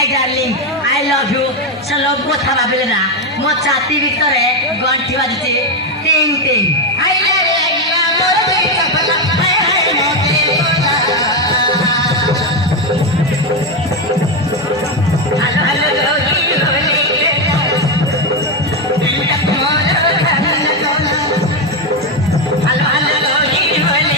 Hi darling I love you चलो কথা ভাবিলে না মো ছাতি ভিতরে গন্ঠি বাজিছে টিং টিং হাই রে ইয়া মোর দিল চপলা হাই হাই মোতে তোলা হ্যালো হ্যালো যোগী হোলে দিল তোমার খানা তোলা hello hello Yogi Holey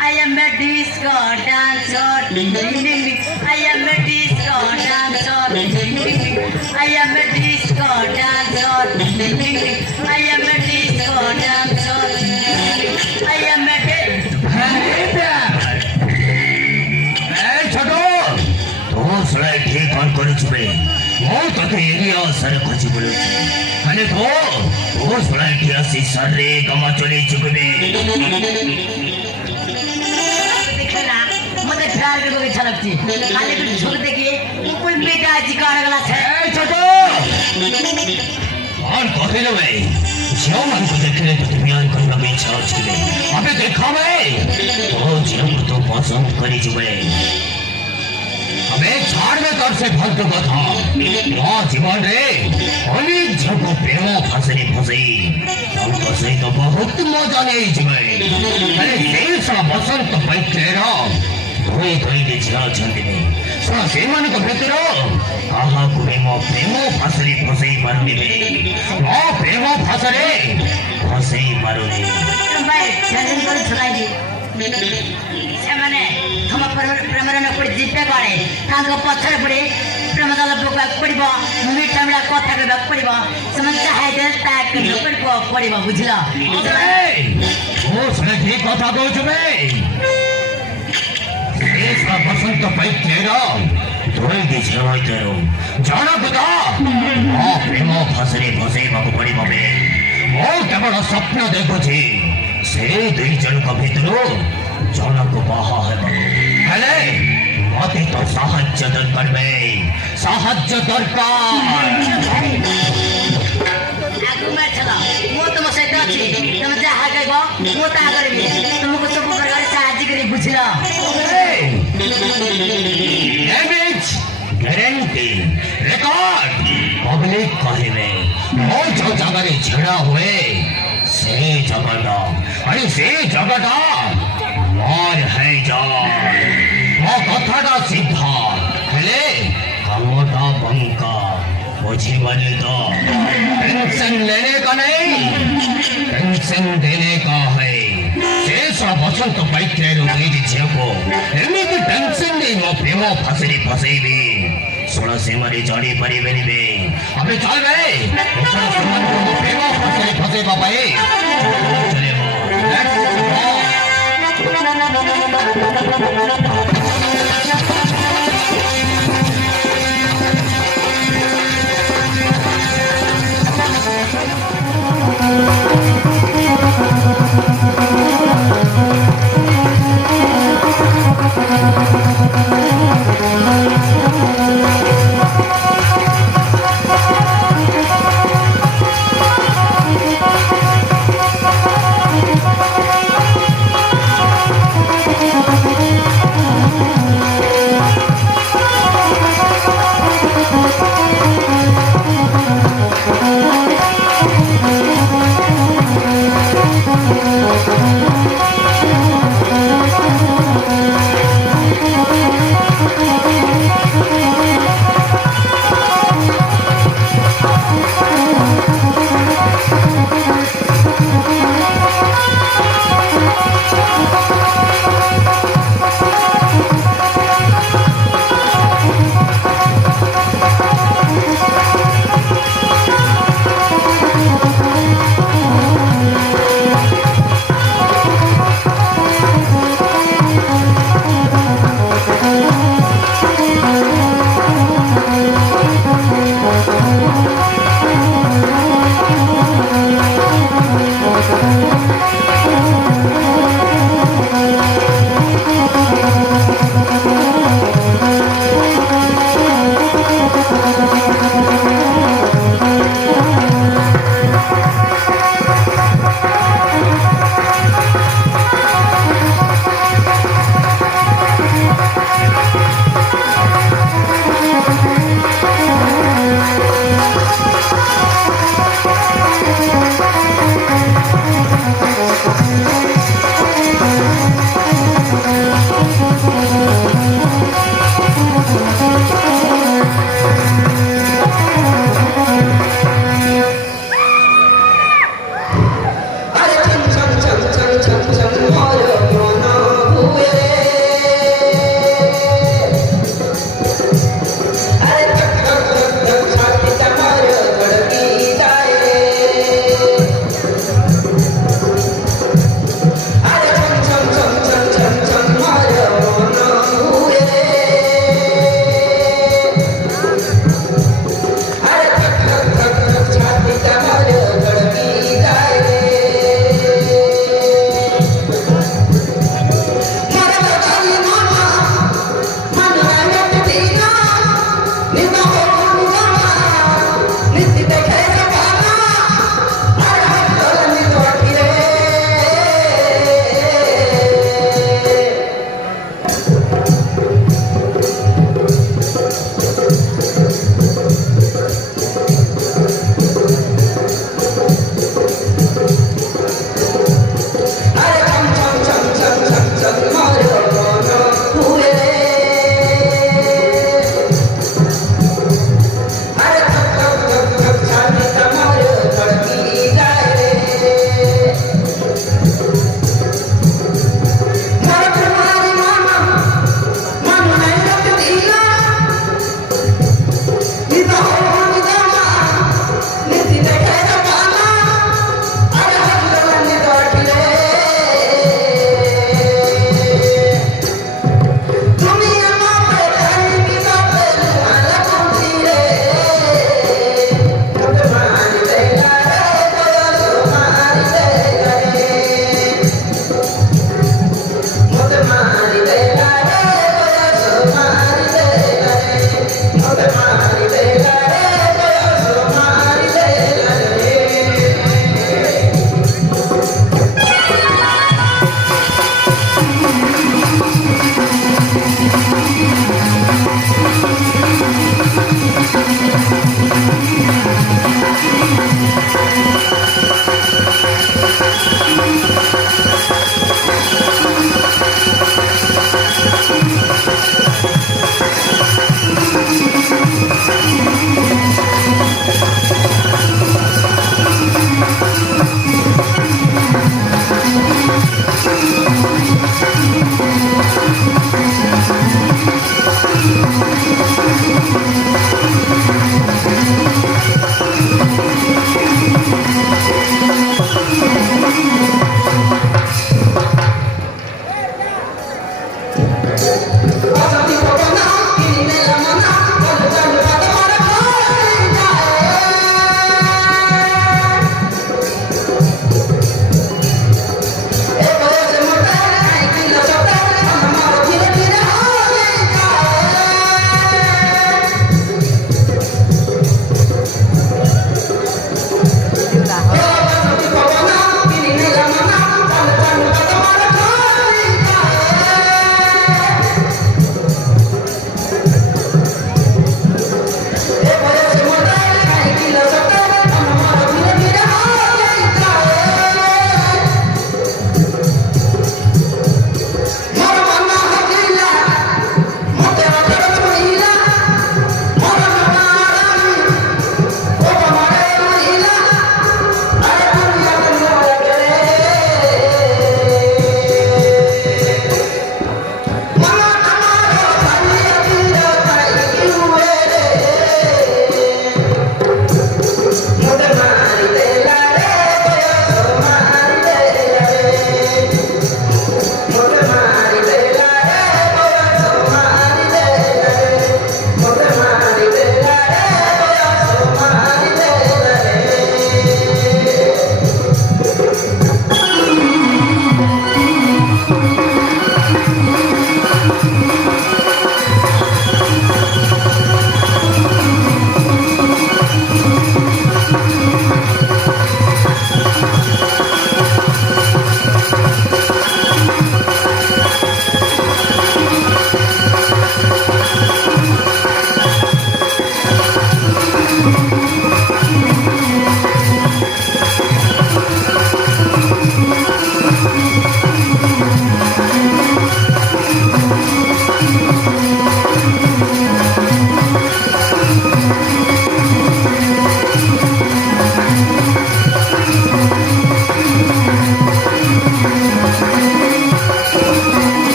I am a disco dancer. I am a disco dancer. I am a disco dancer. I am a disco dancer. I am a छोटो तो सलाई ठीक कौन करी छुबे वो तो के एरिया सर खोजी बोले अने तो सलाई ठीक से सरे कमा चले चुके मते प्यार को इच्छा लगती खाली कुछ झुक देखिए कोई बेटा जी का अगला है छोटो और कहते ना भाई जो मन को देखने तो बयान करना भी इच्छा होती है अबे देखा भाई वो जो तो पसंद करी जुबे अबे छाड़ में तब से भक्त कथा ना जीवन रे अनेक जगह प्रेमो फसली फसई हम फसई तो बहुत मजा नहीं जुबे अरे देव सा बसंत पैतेरा धोई धोई दे झा झंडे में सा सेवन को भीतरो आहा कुबे मो प्रेमो फसली फसई मरने में ना प्रेमो फसले फसई मरने भाई चंदन को छुलाई दी ସେମାନେ ତମ ପ୍ରେମରେ ନପଡ଼ି ଯିବେ କୁଆଡ଼େ ତାଙ୍କ ପଛରେ ପଡ଼ି ପ୍ରେମ ଦଳ ପକାଇବାକୁ ପଡ଼ିବ ମିଠା ମିଠା କଥା କହିବାକୁ ପଡ଼ିବ ସେମାନେ ଚାହିଁଲେ ତା ତାକୁ ନକରିବାକୁ ପଡ଼ିବ ବୁଝିଲ ଓ ଶୁଣେ ଠିକ କଥା କହୁଛୁ ବେ ବସନ୍ତ ପାଇତ୍ରେର ଦୁଇଟି ଝିଅ ଭିତରୁ ଜଣକୁ ତ ମୋ ପ୍ରେମ ଫସରେ ଫସେଇବାକୁ ପଡ଼ିବ ବେ ମୁଁ କେବଳ ସ୍ୱପ୍ନ ଦେଖୁଛି ସେଇ ଦୁଇ ଜଣଙ୍କ ଭିତରୁ ଜଣକୁ ବାହା ହେବ ହେଲେ ମତେ ତ ସାହାଯ୍ୟ ଦରକାର ବେ ସାହାଯ୍ୟ ଦରକାର ମୁଁ ତୁମ ସହିତ ଅଛି ତମେ ଯାହା କହିବ ମୁଁ ତାହା କରିବି ତୁମକୁ ସବୁ ପ୍ରକାର ସାହାଯ୍ୟ କରି ବୁଝିଲ ଗ୍ୟାରେଣ୍ଟି ରେକର୍ଡ ପବ୍ଲିକ କହିବେ ମୁଁ ଯୋଉ ଜାଗାରେ ଛିଡ଼ା ହୁଏ ସେଇ ଜାଗାଟା ଆରେ ସେଇ ଜାଗାଟା ମୋର ହେଇଯାଏ ମୋ କଥାଟା ସିଧା ହେଲେ କାମଟା ବଙ୍କା बुझिबले तो टेंशन लेने का नहीं टेंशन देने का है शेष बसंत पाइत्रे दुईटी झील को एमती टेंशन नहीं मो प्रेम फसरी फसैबी षोलसी मरी चढ़ी पारे अबे चल गए